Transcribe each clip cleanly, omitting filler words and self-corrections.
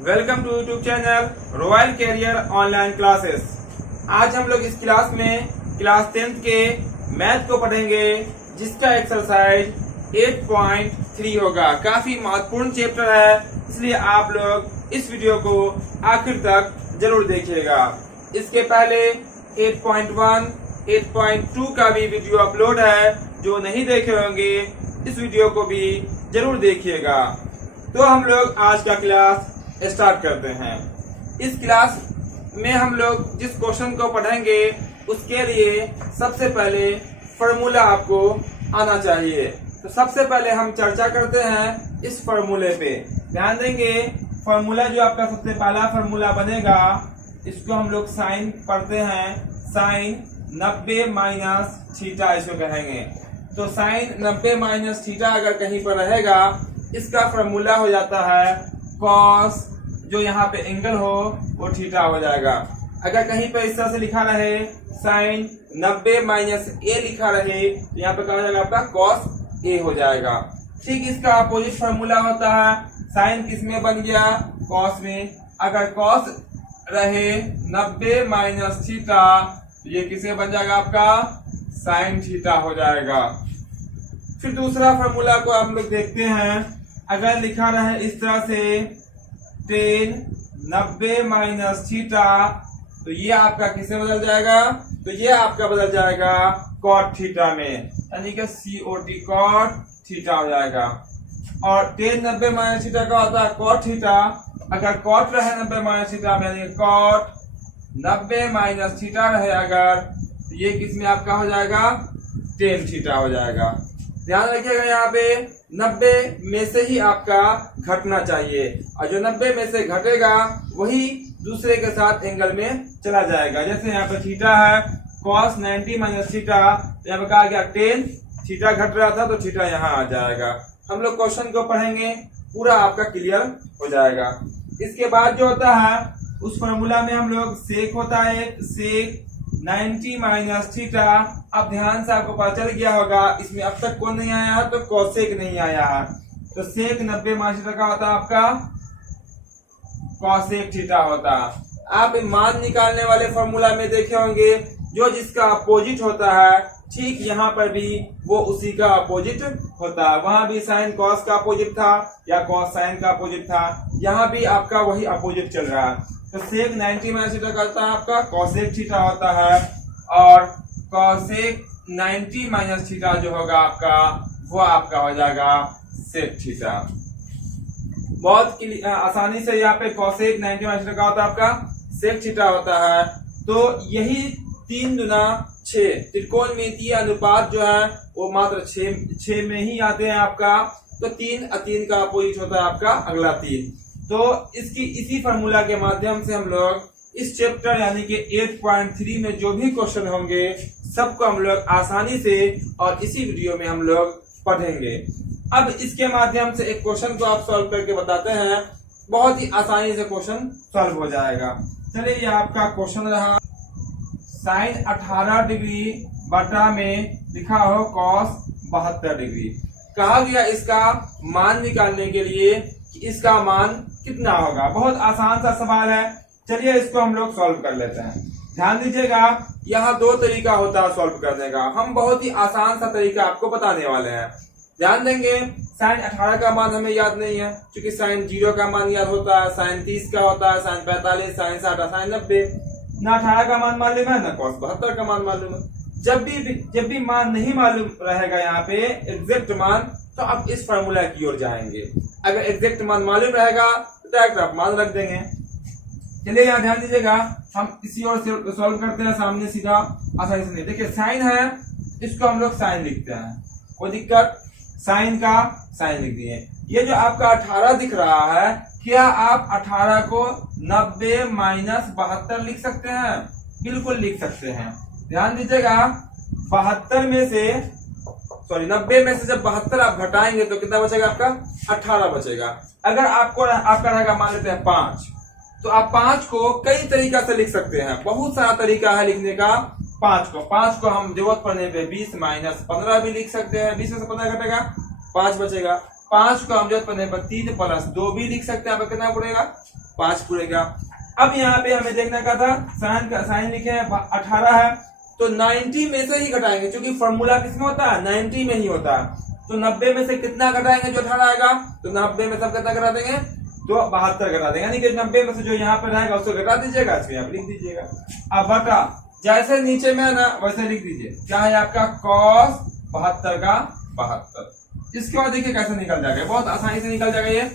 Welcome to YouTube channel royal career online classes. आज हम लोग इस क्लास में क्लास 10th के मैथ को पढ़ेंगे, जिसका एक्सरसाइज 8.3 होगा। काफी महत्वपूर्ण चैप्टर है, इसलिए आप लोग इस वीडियो को आखिर तक जरूर देखिएगा। इसके पहले 8.1, 8.2 का भी वीडियो अपलोड है, जो नहीं देखे होंगे इस वीडियो को भी जरूर देखिएगा। तो हम लोग आज का क्लास स्टार्ट करते हैं। इस क्लास में हम लोग जिस क्वेश्चन को पढ़ेंगे उसके लिए सबसे पहले फॉर्मूला आपको आना चाहिए। तो सबसे पहले हम चर्चा करते हैं इस फॉर्मूले पे। ध्यान देंगे, फॉर्मूला जो आपका सबसे पहला फॉर्मूला बनेगा, इसको हम लोग साइन पढ़ते हैं। साइन 90 माइनस थीटा इसको कहेंगे। तो साइन 90 माइनस थीटा अगर कहीं पर रहेगा, इसका फॉर्मूला हो जाता है कॉस, जो यहाँ पे एंगल हो वो थीटा हो जाएगा। अगर कहीं पे इस तरह से लिखा रहे साइन 90 माइनस ए लिखा रहे, तो यहाँ पे क्या हो जाएगा आपका कॉस ए हो जाएगा। ठीक इसका अपोजिट फॉर्मूला होता है, साइन किस में बन गया, कॉस में। अगर कॉस रहे 90 माइनस थीटा, तो ये किसे बन जाएगा आपका साइन थीटा हो जाएगा। फिर दूसरा फॉर्मूला को हम लोग देखते हैं। अगर लिखा रहे इस तरह से टेन 90 माइनस थीटा, तो ये आपका किससे बदल जाएगा, तो ये आपका बदल जाएगा कॉट थीटा में, यानी कि COT कॉट थीटा हो जाएगा। और टेन 90 माइनस थीटा का होता है कॉट थीटा। अगर कॉट रहे 90 माइनस थीटा में, यानी कॉट 90 माइनस थीटा रहे अगर, तो ये किसमें आपका हो जाएगा टेन थीटा हो जाएगा। ध्यान रखिएगा, यहाँ पे 90 में से ही आपका घटना चाहिए, और जो 90 में से घटेगा वही दूसरे के साथ एंगल में चला जाएगा। जैसे यहाँ पे थीटा है cos 90 माइनस थीटा, यहाँ पे कहा गया 10 थीटा घट रहा था, तो थीटा यहाँ आ जाएगा। हम लोग क्वेश्चन को पढ़ेंगे, पूरा आपका क्लियर हो जाएगा। इसके बाद जो होता है उस फॉर्मूला में हम लोग सेक होता है, सेक 90 माइनस थीटा। अब ध्यान से आपको पता चल गया होगा, इसमें अब तक कौन नहीं आया है, तो कोसेक नहीं आया है। तो सेक 90 माइनस थीटा का होता है आपका कोसेक थीटा होता है। आप मान निकालने वाले फॉर्मूला में देखे होंगे, जो जिसका अपोजिट होता है, ठीक यहाँ पर भी वो उसी का अपोजिट होता है। वहां भी साइन कॉस का अपोजिट था, या कॉस साइन का अपोजिट था, यहाँ भी आपका वही अपोजिट चल रहा है। तो सेक 90 माइनस थीटा करता है आपका कोसेक थीटा होता है, और कोसेक 90 माइनस थीटा जो होगा आपका, वो आपका हो जाएगा सेक थीटा। बहुत आसानी से यहाँ पे कोसेक 90 माइनस थीटा का होता है आपका सेक थीटा होता है। तो यही 3 गुना 6 त्रिकोणमितीय अनुपात जो है वो मात्र 6 में ही आते हैं आपका। तो 3 और 3 का अपोजिट होता है आपका अगला 3। तो इसकी इसी फॉर्मूला के माध्यम से हम लोग इस चैप्टर यानी कि 8.3 में जो भी क्वेश्चन होंगे सबको हम लोग आसानी से और इसी वीडियो में हम लोग पढ़ेंगे। अब इसके माध्यम से एक क्वेश्चन को आप सॉल्व करके बताते हैं, बहुत ही आसानी से क्वेश्चन सॉल्व हो जाएगा। चलिए, ये आपका क्वेश्चन रहा, साइन 18 डिग्री बटा में लिखा हो कॉस 72 डिग्री। कहा गया इसका मान निकालने के लिए कि इसका मान कितना होगा। बहुत आसान सा सवाल है, चलिए इसको हम लोग सॉल्व कर लेते हैं। ध्यान दीजिएगा, यहाँ 2 तरीका होता है सॉल्व करने का। हम बहुत ही आसान सा तरीका आपको बताने वाले हैं। ध्यान देंगे, साइन 18 का मान हमें याद नहीं है, क्योंकि साइन 0 का मान याद होता है, साइन 30 का होता है, साइन 45, साइन 60, साइन 90। ना 18 का मान मालूम है, ना cos 72 का मान मालूम है। जब भी मान नहीं मालूम रहेगा यहाँ पे एग्जैक्ट मान, तो आप इस फॉर्मूला की ओर जाएंगे। अगर एग्जैक्ट मान मालूम रहेगा तो डायरेक्ट आप मान रख देंगे। चलिए, यहाँ ध्यान दीजिएगा, हम इसी ओर से सॉल्व करते हैं, सामने सीधा आसानी से नहीं। देखिए, साइन है, इसको हम लोग साइन लिखते हैं, कोई दिक्कत, साइन का साइन लिख दिए। ये जो आपका 18 दिख रहा है, क्या आप 18 को 90 माइनस 72 लिख सकते हैं? बिल्कुल लिख सकते हैं। ध्यान दीजिएगा, 72 में से 90 में से जब 72 आप घटाएंगे तो कितना बचेगा आपका 18 बचेगा। अगर आपका रहेगा मान लेते हैं 5, तो आप 5 को कई तरीका से लिख सकते हैं, बहुत सारा तरीका है लिखने का। 5 को हम जरूरत पड़ने पे 20 माइनस 15 भी लिख सकते हैं। 20 में से 15 घटेगा 5 बचेगा। 5 को हम जरूरत पड़ने पर 3 प्लस 2 भी लिख सकते हैं, कितना पड़ेगा 5 पूरे का। अब यहाँ पे हमें देखना क्या था, साइन लिखे हैं 18 है, तो 90 में से ही घटाएंगे, क्योंकि फॉर्मूला किसमें होता है, 90 में ही होता है। तो 90 में से कितना घटाएंगे, जो 18 आएगा, तो 90 में सब कितना घटा देंगे, तो 72 घटा देंगे, यानी कि 90 में से जो यहाँ पे रहेगा उसको घटा दीजिएगा, इसको यहाँ पे लिख दीजिएगा। अब बटा जैसे नीचे में है ना वैसे लिख दीजिए, क्या है आपका cos 72 का 72। इसके बाद देखिए कैसे निकल जाएगा, बहुत आसानी से निकल जाएगा ये।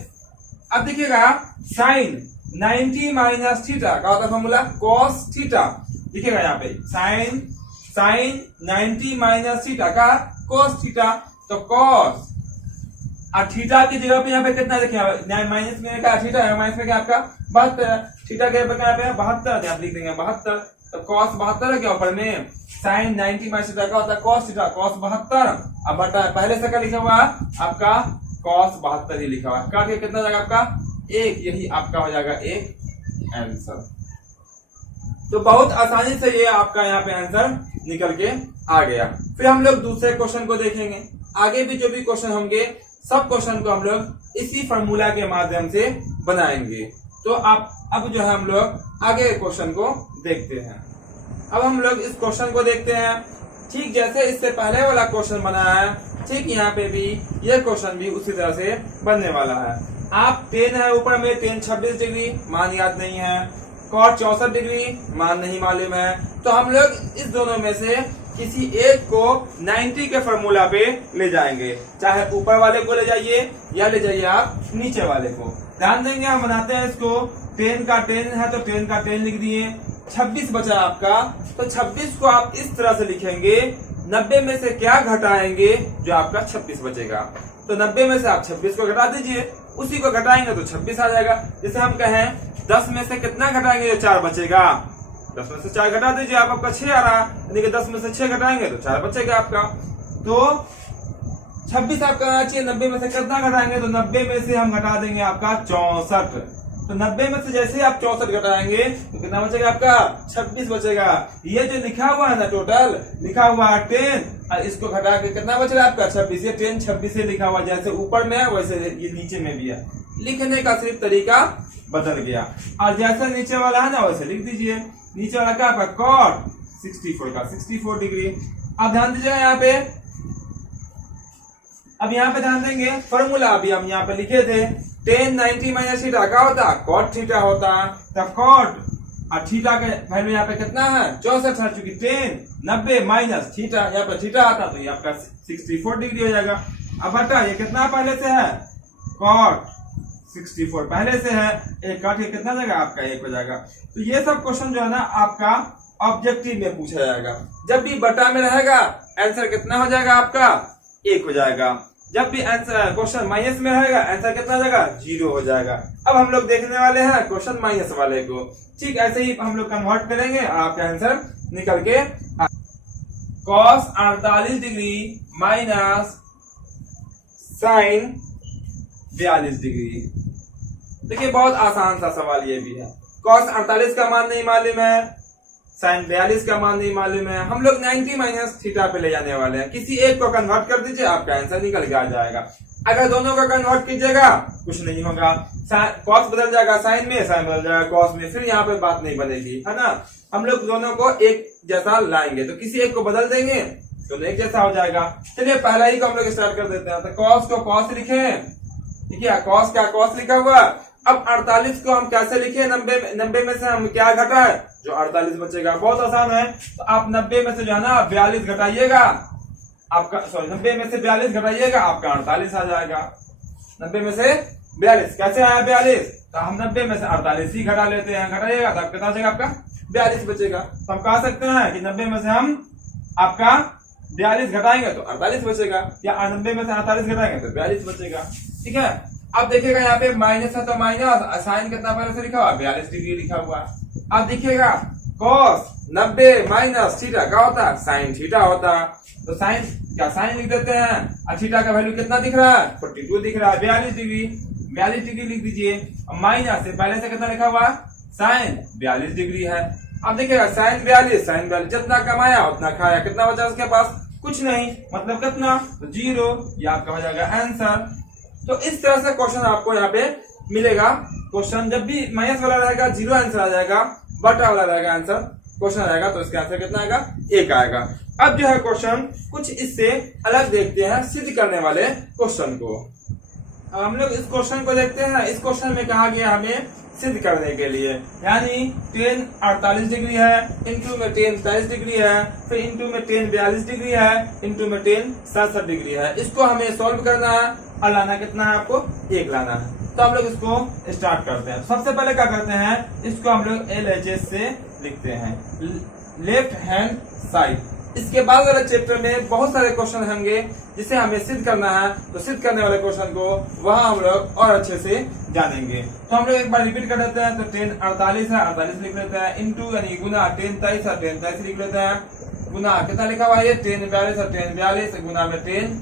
अब देखिएगा साइन 90 माइनस थीटा का होता है फॉर्मूला cos थीटा, देखिएगा यहाँ पे साइन 90 माइनस थीटा का cos थीटा, तो cos और थीटा की जगह पे यहाँ पे कितना देखिए माइनस में का थीटा है, माइनस में क्या आपका 72, थीटा के ऊपर क्या पे 72, यहाँ लिख देंगे 72, तो cos 72 है क्या ऊपर में, साइन 90 माइनस थीटा का होता है cos थीटा, cos 72। अब बटा पहले से क्या लिखा हुआ आपका cos 72 ही लिखा हुआ है, काट के कितना जाएगा आपका 1, यही आपका हो जाएगा एक आंसर। तो बहुत आसानी से ये आपका यहाँ पे आंसर निकल के आ गया। फिर हम लोग दूसरे क्वेश्चन को देखेंगे, आगे भी जो भी क्वेश्चन होंगे सब क्वेश्चन को हम लोग इसी फॉर्मूला के माध्यम से बनाएंगे। तो अब जो है हम लोग आगे क्वेश्चन को देखते हैं। अब हम लोग इस क्वेश्चन को देखते हैं, ठीक जैसे इससे पहले वाला क्वेश्चन बना है, ठीक यहाँ पे भी ये क्वेश्चन भी उसी तरह से बनने वाला है। आप टेन है ऊपर में, टेन 26 डिग्री मान याद नहीं है, cot 64 डिग्री मान नहीं मालूम है, तो हम लोग इस दोनों में से किसी एक को 90 के फॉर्मूला पे ले जाएंगे, चाहे ऊपर वाले को ले जाइए या ले जाइए आप नीचे वाले को। ध्यान देंगे, हम बनाते हैं इसको 10 का 10 है तो 10 का 10 लिख दिए, 26 बचा आपका, तो 26 को आप इस तरह से लिखेंगे, 90 में से क्या घटाएंगे जो आपका 26 बचेगा, तो 90 में से आप 26 को घटा दीजिए, उसी को घटाएंगे तो 26 आ जाएगा। जैसे हम कहें 10 में से कितना घटाएंगे जो 4 बचेगा, 10 में से 4 घटा दीजिए, आपका 6 आ रहा, यानी कि 10 में से 6 घटाएंगे तो 4 बचेगा आपका। तो 26 आपका आना चाहिए, 90 में से कितना घटाएंगे, तो 90 में से हम घटा देंगे आपका 64, तो 90 में से जैसे आप 64 घटाएंगे तो कितना बचेगा आपका 26 बचेगा। ये जो लिखा हुआ है ना टोटल लिखा हुआ है 10 और इसको घटा के कितना बचेगा आपका 26, ये 10 26 से लिखा हुआ, जैसे ऊपर में है वैसे ये नीचे में भी है, लिखने का सिर्फ तरीका बदल गया। और जैसे नीचे वाला है ना वैसे लिख दीजिए, नीचे वाला क्या आपका cot 64 का 64 डिग्री। अब ध्यान दीजिएगा यहाँ पे, अब यहाँ पे ध्यान देंगे फॉर्मूला अभी हम यहाँ पे लिखे थे, 10 90 माइनस थीटा क्या होता, cot थीटा होता, तब cot और थीटा का वैल्यू यहाँ पे कितना है 64 है, चूंकि 10 90 माइनस थीटा यहाँ पे थीटा आता तो ये आपका 64 डिग्री हो जाएगा। अब बटा ये कितना पहले से है, cot 64 पहले से है, एक काट के कितना जाएगा आपका 1 हो जाएगा। तो ये सब क्वेश्चन जो है ना आपका ऑब्जेक्टिव में पूछा जाएगा, जब भी बटा में रहेगा आंसर कितना हो जाएगा आपका 1 हो जाएगा, जब भी आंसर क्वेश्चन माइनस में रहेगा आंसर कितना हो जाएगा 0 हो जाएगा। अब हम लोग देखने वाले हैं क्वेश्चन माइनस वाले को, ठीक ऐसे ही हम लोग कन्वर्ट करेंगे और आपका आंसर निकल के cos 48 degree minus sine 42 degree. देखिए बहुत आसान सा सवाल ये भी है, cos 48 का मान नहीं मालूम है, साइन 42 का मान नहीं मालूम है, हम लोग 90 माइनस थीटा पे ले जाने वाले हैं, किसी एक को कन्वर्ट कर दीजिए आपका आंसर निकल के आ जाएगा। अगर दोनों का कन्वर्ट कीजिएगा कुछ नहीं होगा, cos बदल जाएगा साइन में, साइन बदल जाएगा cos में, फिर यहाँ पे बात नहीं बनेगी, है ना। हम लोग दोनों को एक जैसा लाएंगे, तो किसी एक को बदल देंगे तो एक जैसा हो जाएगा। चलिए पहला ही को हम लोग स्टार्ट कर देते हैं, तो cos को cos लिखे, ठीक है, cos क्या cos लिखा हुआ। अब 48 को हम कैसे लिखे, 90 में से हम क्या घटाए जो 48 बचेगा, बहुत आसान है। तो आप 90 में से जो है ना 42 घटाइएगा आपका, सॉरी 90 में से 42 घटाइएगा आपका 48 आ जाएगा। 90 में से 42 कैसे आया 42, तो हम 90 में से 48 ही घटा लेते हैं, घटाइएगा तो कितना बचेगा आपका 42 बचेगा। तो हम कह सकते हैं कि 90 में से हम आपका 42 घटाएंगे तो 48 बचेगा, या 90 में से 48 घटाएंगे तो 42 बचेगा, ठीक है। अब देखिएगा यहाँ पे माइनस है तो माइनस, साइन कितना पहले से लिखा हुआ 42 डिग्री लिखा हुआ। अब देखिएगा cos 90 माइनस थीटा क्या होता है साइन थीटा होता, तो साइन क्या साइन लिख देते हैं, और थीटा का वैल्यू कितना दिख रहा है 42 दिख रहा है, 42 डिग्री लिख दीजिए। माइनस से पहले से कितना लिखा हुआ साइन 42 डिग्री है। अब देखिएगा साइन 42 जितना कमाया उतना खाया, कितना बचा उसके पास कुछ नहीं, मतलब कितना 0, ये आपका हो जाएगा आंसर। तो इस तरह से क्वेश्चन आपको यहाँ पे मिलेगा क्वेश्चन जब भी माइनस वाला रहेगा 0 आंसर आ जाएगा, बटा वाला रहेगा आंसर क्वेश्चन आएगा तो इसका आंसर कितना आएगा 1 आएगा। अब जो है क्वेश्चन कुछ इससे अलग देखते हैं सिद्ध करने वाले क्वेश्चन को। अब हम लोग इस क्वेश्चन को देखते हैं। इस क्वेश्चन में कहा गया हमें सिद्ध करने के लिए, यानी tan 48 डिग्री है, इंटू में tan 23 डिग्री है, फिर इंटू में tan 42 डिग्री है, इंटू में tan 67 डिग्री है। इसको हमें सॉल्व करना है और लाना कितना है आपको 1 लाना है। तो हम लोग इसको स्टार्ट करते हैं। सबसे पहले क्या करते हैं, इसको हम लोग LHS से लिखते हैं, लेफ्ट हैंड साइड। इसके बाद वाले चैप्टर में बहुत सारे क्वेश्चन होंगे जिसे हमें सिद्ध करना है, तो सिद्ध करने वाले क्वेश्चन को वहां हम लोग और अच्छे से जानेंगे। तो हम लोग एक बार रिपीट कर देते हैं। तो tan 48 है, 48 लिख लेते हैं, इंटू यानी गुना tan 23 है, tan 23 लिख लेते हैं, गुना कितना लिखा हुआ है tan 42 है, tan 42 गुना में tan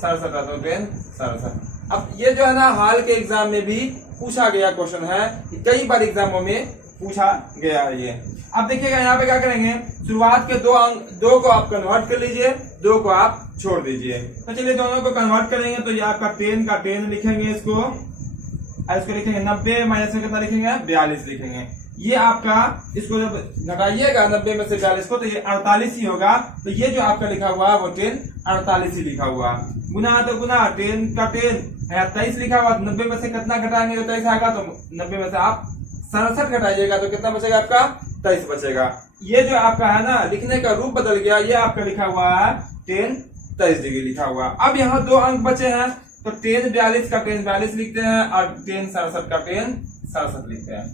67 है, तो tan 67। अब ये जो है ना हाल के एग्जाम में भी पूछा गया क्वेश्चन है, कई बार एग्जामों में पूछा गया है ये। अब देखिएगा यहाँ पे क्या करेंगे, शुरुआत के 2 अंक 2 को आप कन्वर्ट कर लीजिए, 2 को आप छोड़ दीजिए। तो चलिए दोनों को कन्वर्ट करेंगे। तो ये आपका tan का tan लिखेंगे इसको, और इसको लिखेंगे 90 माइनस में कितना लिखेंगे 42 लिखेंगे। ये आपका इसको जब घटाइएगा 90 में से 42 को तो ये 48 ही होगा। तो ये जो आपका लिखा हुआ है वो tan 48 ही लिखा हुआ। गुना तो गुना tan का tan 23 लिखा हुआ, 90 में से कितना घटाएंगे तो 23 आएगा। तो 90 में से आप 67 घटाइएगा तो कितना बचेगा आपका 23 बचेगा। ये जो आपका है ना लिखने का रूप बदल गया, ये आपका लिखा हुआ है tan 23 डिग्री लिखा हुआ। अब यहाँ 2 अंक बचे हैं, तो tan 42 का tan 42 लिखते हैं और tan 67 का tan 67 लिखते हैं।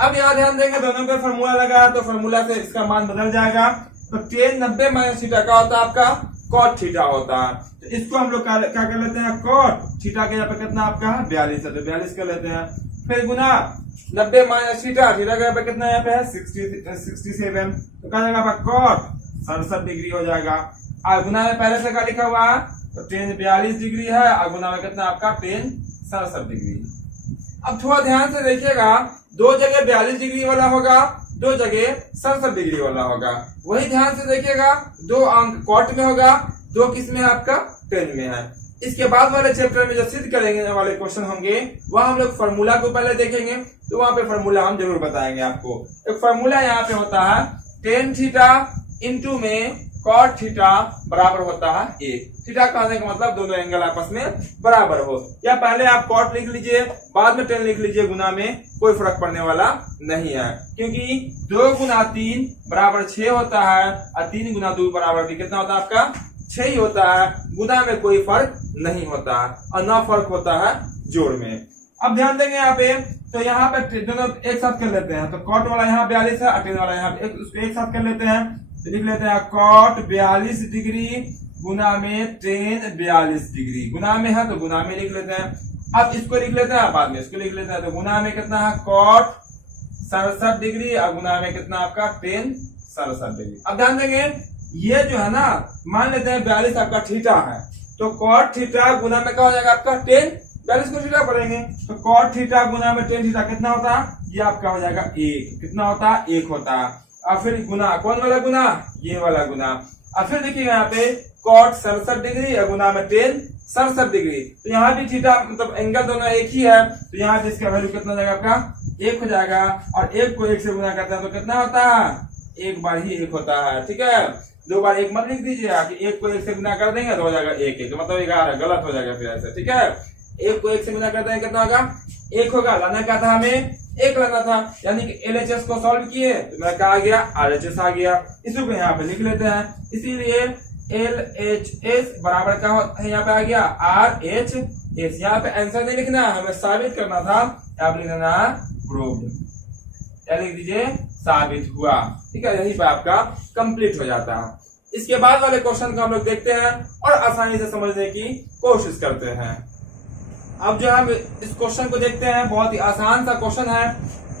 अब यहाँ ध्यान देंगे दोनों पे फॉर्मूला लगा है, तो फॉर्मूला से इसका मान बदल जाएगा। तो tan 90 माइनस थीटा का होता है आपका cot थीटा होता है। तो इसको हम लोग क्या कर लेते हैं, cot थीटा के यहाँ पे कितना आपका 42 है, तो 42 कर लेते हैं। फिर गुना 90 माइनस थीटा, थीटा का यहाँ पे कितना यहाँ पे है 67, तो क्या जाएगा आपका cot 67 डिग्री हो जाएगा। और गुना में पहले से क्या लिखा हुआ है, तो tan 42 डिग्री है और गुना में कितना आपका tan 67 डिग्री। अब थोड़ा ध्यान से देखिएगा, 2 जगह 42 डिग्री वाला होगा, 2 जगह 67 डिग्री वाला होगा। वही ध्यान से देखिएगा, 2 अंक cot में होगा, 2 किस में है आपका tan में है। इसके बाद वाले चैप्टर में जो सिद्ध करेंगे वाले क्वेश्चन होंगे वहां हम लोग फार्मूला को पहले देखेंगे, तो वहां पे फार्मूला हम जरूर बताएंगे आपको। एक फार्मूला यहाँ पे होता है tan थीटा इंटू में cot थीटा बराबर होता है 1। थीटा कहने का मतलब दोनों एंगल आपस में बराबर हो। या पहले आप cot लिख लीजिए, बाद में tan लिख लीजिए, गुना में कोई फर्क पड़ने वाला नहीं है, क्योंकि 2 गुना 3 बराबर 6 होता है और 3 गुना 2 बराबर भी कितना होता है आपका 6 ही होता है। गुना में कोई फर्क नहीं होता और ना फर्क होता है जोड़ में। अब ध्यान देंगे यहाँ पे, तो यहाँ पे दोनों एक साथ कर लेते हैं। तो cot वाला यहाँ 42 है और tan वाला यहाँ उसको एक साथ कर लेते हैं। तो लिख लेते हैं cot 42 डिग्री गुना में tan 42 डिग्री। गुना में है तो गुना में लिख लेते हैं। अब इसको लिख लेते हैं, बाद में इसको लिख लेते हैं। तो गुना में कितना है cot 67 डिग्री और गुना में कितना आपका tan 67 डिग्री। अब ध्यान देंगे, ये जो है ना मान लेते हैं 42 आपका थीटा है, तो cot थीटा गुना में क्या हो जाएगा आपका tan 42 को थीटा पढ़ेंगे, तो cot थीटा गुना में tan थीटा कितना होता है, ये आपका हो जाएगा 1। कितना होता है 1 होता है। और फिर गुना, कौन वाला गुना, ये वाला गुना। और फिर देखिएगा यहाँ पे cot 67 डिग्री और गुना में tan 67 डिग्री। तो यहाँ भी थीटा मतलब एंगल दोनों एक ही है, तो यहाँ पे इसका वैल्यू कितना हो जाएगा आपका 1 हो जाएगा। और 1 को 1 से गुना करते हैं तो कितना होता है, 1 बार ही 1 होता है। ठीक है, 2 बार 1 मत लिख दीजिए कि 1 को 1 से गुना कर देंगे तो हो जाएगा 1 1, मतलब 11, गलत हो जाएगा फिर ऐसे। ठीक है, 1 को 1 से गुना कर देंगे कितना होगा 1 होगा। लाना क्या था हमें 1 लाना था, यानी कि LHS को सॉल्व किए तो मेरा क्या आ गया RHS आ गया। इसी को यहाँ पे लिख लेते हैं, इसीलिए LHS बराबर क्या है यहाँ पे आ गया RHS। यहाँ पे आंसर नहीं लिखना, हमें साबित करना था, यहाँ पे लिखना प्रूव्ड, या लिख दीजिए साबित हुआ। ठीक है, यहीं पे आपका कंप्लीट हो जाता है। इसके बाद वाले क्वेश्चन को हम लोग देखते हैं और आसानी से समझने की कोशिश करते हैं। अब जो हम इस क्वेश्चन को देखते हैं, बहुत ही आसान सा क्वेश्चन है।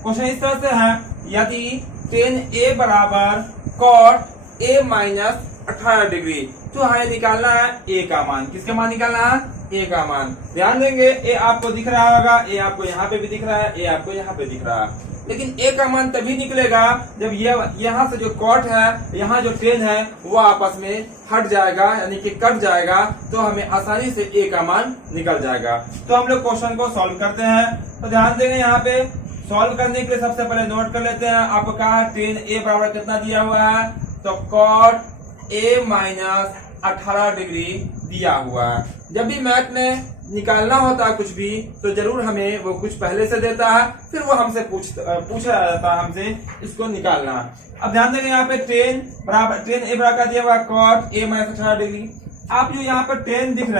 क्वेश्चन इस तरह से है, यदि tan A बराबर cot A माइनस 18 डिग्री, तो हमें निकालना है A का मान। किसका मान निकालना है, A का मान। ध्यान देंगे, A आपको दिख रहा होगा, A आपको यहाँ पे भी दिख रहा है, A आपको यहाँ पे दिख रहा है। लेकिन A का मान तभी निकलेगा जब ये यहाँ से जो cot है, यहाँ जो tan है वो आपस में हट जाएगा, यानी कि कट जाएगा, तो हमें आसानी से A का मान निकल जाएगा। तो हम लोग क्वेश्चन को सॉल्व करते हैं। तो ध्यान देंगे, यहाँ पे सॉल्व करने के लिए सबसे पहले नोट कर लेते हैं। आपको कहा है tan a बराबर कितना दिया हुआ है, तो cot a माइनस 18 डिग्री दिया हुआ है। जब भी मैथ में निकालना होता है कुछ भी, तो जरूर हमें वो कुछ पहले से देता है, फिर वो हमसे पूछा जाता है हमसे इसको निकालना। अब ध्यान देंगे यहाँ पे tan a बराबर का दिया हुआ है cot a माइनस 18 डिग्री। आप जो यहाँ पर tan दिख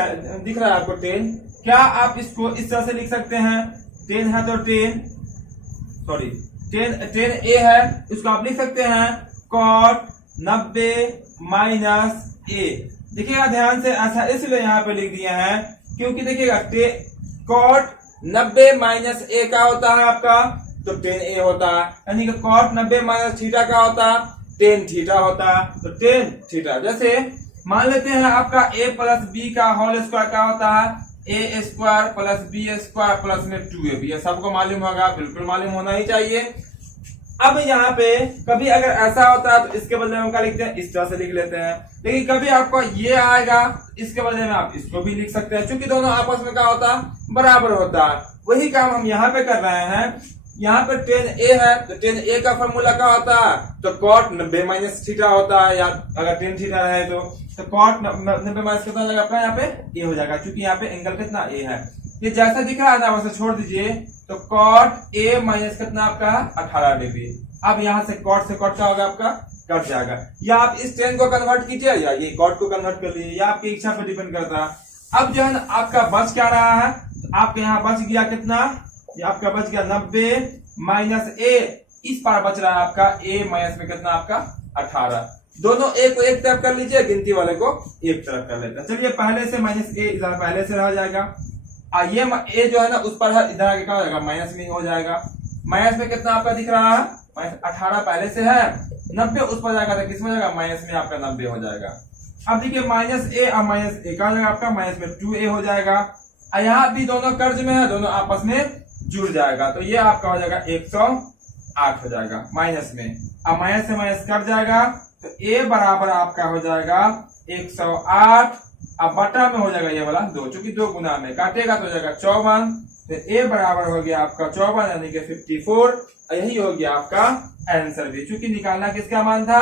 रहा है आपको tan, क्या आप इसको इस तरह से लिख सकते हैं, tan है तो tan a है, इसको आप लिख सकते हैं cot 90 माइनस a। देखिएगा ध्यान से, ऐसा इसलिए यहाँ पे लिख दिया है क्योंकि देखिएगा cot 90 माइनस a का होता है आपका, तो tan a होता है, यानी कि cot 90 माइनस थीटा का होता है, tan थीटा होता है, तो tan थीटा। जैसे मान लेते हैं आपका a प्लस b का होल स्क्वायर का होता है a square plus b square plus में 2ab। ये सबको मालूम होगा, बिल्कुल मालूम होना ही चाहिए। अब यहाँ पे कभी अगर ऐसा होता है तो इसके बदले में हम क्या लिखते हैं, इस तरह से लिख लेते हैं। लेकिन कभी आपको ये आएगा, इसके बदले में आप इसको भी लिख सकते हैं, क्योंकि दोनों आपस में क्या होता है, बराबर होता है। वही काम हम यहाँ पे कर रहे हैं। यहाँ पे tan a है, तो tan a का फॉर्मूला क्या होता है, तो cot 90 माइनस थीटा होता है, या अगर tan थीटा रहे तो cot 90 माइनस कितना हो जाएगा आपका, यहाँ पे a हो जाएगा, क्योंकि यहाँ पे एंगल कितना a है। ये जैसा दिख रहा है ना वैसे छोड़ दीजिए, तो cot a माइनस कितना आपका 18 डिग्री। अब यहाँ से cot क्या होगा आपका, कट जाएगा। या आप इस tan को कन्वर्ट कीजिए, या ये cot को कन्वर्ट कर लीजिए, या आपकी इच्छा पर डिपेंड करता है। अब जो है ना आपका बच क्या रहा है, आपके यहाँ बच गया कितना, ये आपका बच गया 90 माइनस a, इस पार बच रहा है आपका a माइनस में कितना आपका 18। दोनों a को एक तरफ कर लीजिए, गिनती वाले को एक तरफ कर लेते हैं। चलिए पहले से माइनस a इधर पहले से रह जाएगा, ये a जो है ना उस पर है, इधर आगे क्या हो जाएगा, माइनस में हो जाएगा। माइनस में कितना आपका दिख रहा है, माइनस 18 पहले से है, 90 उस पर जाएगा तो किस में जाएगा, माइनस में आपका 90 हो जाएगा। अब देखिए माइनस a और माइनस a का हो जाएगा आपका, माइनस में 2a हो जाएगा। यहाँ भी दोनों कर्ज में है, दोनों आपस में जुड़ जाएगा, तो ये आपका हो जाएगा 108 हो जाएगा माइनस में। अब माइनस से माइनस कट जाएगा, तो a बराबर आपका हो जाएगा 108, अब बटा में हो जाएगा ये वाला 2, चूंकि 2 गुना में काटेगा तो हो जाएगा 54, तो a बराबर हो गया आपका 54 यानी कि 54। यही हो गया आपका आंसर भी, चूंकि निकालना किसका मान था,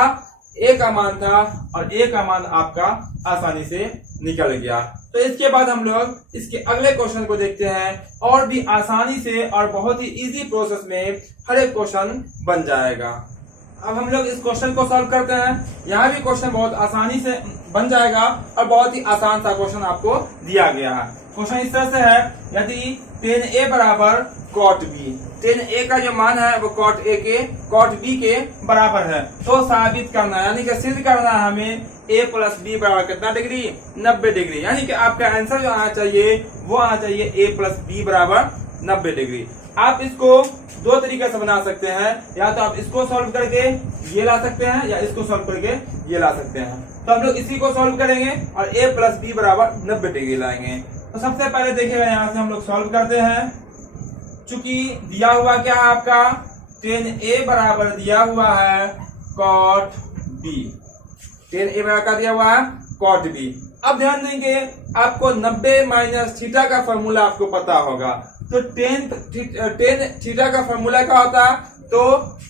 a का मान था, और a का मान आपका आसानी से निकल गया। तो इसके बाद हम लोग इसके अगले क्वेश्चन को देखते हैं, और भी आसानी से और बहुत ही इजी प्रोसेस में हर एक क्वेश्चन बन जाएगा। अब हम लोग इस क्वेश्चन को सॉल्व करते हैं। यहाँ भी क्वेश्चन बहुत आसानी से बन जाएगा, और बहुत ही आसान सा क्वेश्चन आपको दिया गया है। क्वेश्चन इस तरह से है, यदि tan a बराबर cot b, tan a का जो मान है वो cot b के बराबर है, तो साबित करना यानी कि सिद्ध करना है हमें a प्लस b बराबर कितना डिग्री, 90 डिग्री। यानी कि आपका आंसर जो आना चाहिए वो आना चाहिए a प्लस b बराबर 90 डिग्री। आप इसको दो तरीके से बना सकते हैं, या तो आप इसको सॉल्व करके ये ला सकते हैं, या इसको सॉल्व करके ये ला सकते हैं। तो हम लोग इसी को सॉल्व करेंगे और a प्लस b बराबर 90 डिग्री लाएंगे। तो सबसे पहले देखिएगा यहाँ से हम लोग सॉल्व करते हैं। चूंकि दिया हुआ क्या है आपका, tan a बराबर दिया हुआ है cot b, tan a बराबर का दिया हुआ है cot b। अब ध्यान देंगे, आपको 90 माइनस थीटा का फॉर्मूला आपको पता होगा, तो tan थीटा का फॉर्मूला क्या होता है, तो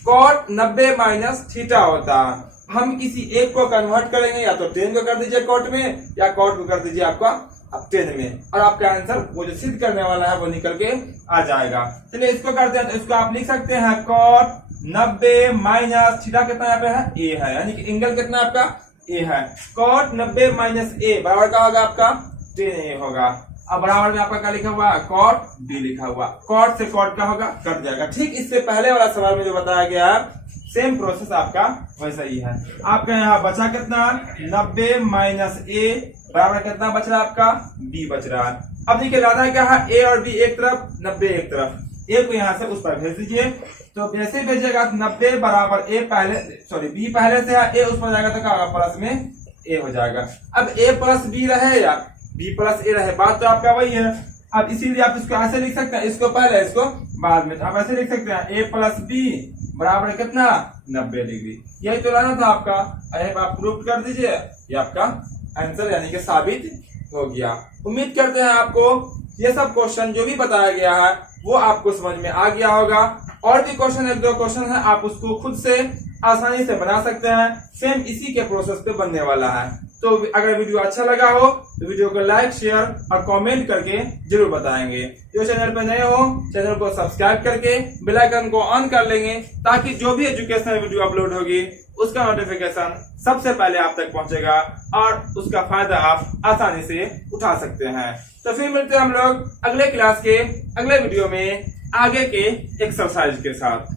cot 90 माइनस थीटा होता है। हम किसी एक को कन्वर्ट करेंगे, या तो tan को कर दीजिए cot में, या cot को कर दीजिए आपका अब 10 में, और आपका आंसर वो जो सिद्ध करने वाला है वो निकल के आ जाएगा। चलिए इसको करते हैं, तो इसको आप लिख सकते हैं cot 90 माइनस थीटा कितना यहाँ पे है, a है, यानी कि एंगल कितना आपका a है। cot 90 माइनस a बराबर का होगा आपका 10a होगा। अब बराबर में आपका क्या लिखा हुआ है, cot b लिखा हुआ, cot से cot का होगा कट जाएगा। ठीक इससे पहले वाला सवाल में जो बताया गया सेम प्रोसेस आपका वैसा ही है। आपका यहाँ बचा कितना, 90 माइनस a बराबर कितना बच रहा है आपका, b बच रहा है। अब देखिए लाना क्या है, a और b एक तरफ, 90 एक तरफ, a को यहाँ से उस पर भेज दीजिए। तो जैसे भेजेगा 90 बराबर a पहले, सॉरी b पहले से है, a उस पर जाएगा तो क्या होगा, प्लस में a हो जाएगा। अब a प्लस b रहे या b प्लस a रहे, बात तो आपका वही है। अब इसीलिए आप इसको ऐसे लिख सकते हैं, इसको पहले इसको बाद में, आप ऐसे लिख सकते हैं a प्लस b बराबर कितना, 90 डिग्री। यही तो लाना था आपका, आप प्रूफ कर दीजिए, ये आपका आंसर यानी कि साबित हो गया। उम्मीद करते हैं आपको ये सब क्वेश्चन जो भी बताया गया है वो आपको समझ में आ गया होगा, और भी क्वेश्चन, एक दो क्वेश्चन है, आप उसको खुद से आसानी से बना सकते हैं। सेम इसी के प्रोसेस पे बनने वाला है। तो अगर वीडियो अच्छा लगा हो तो वीडियो को लाइक, शेयर और कमेंट करके जरूर बताएंगे। जो चैनल पे नए हो चैनल को सब्सक्राइब करके बेल आइकन को ऑन कर लेंगे, ताकि जो भी एजुकेशनल वीडियो अपलोड होगी उसका नोटिफिकेशन सबसे पहले आप तक पहुंचेगा और उसका फायदा आप आसानी से उठा सकते हैं। तो फिर मिलते हैं हम लोग अगले क्लास के अगले वीडियो में आगे के एक्सरसाइज के साथ।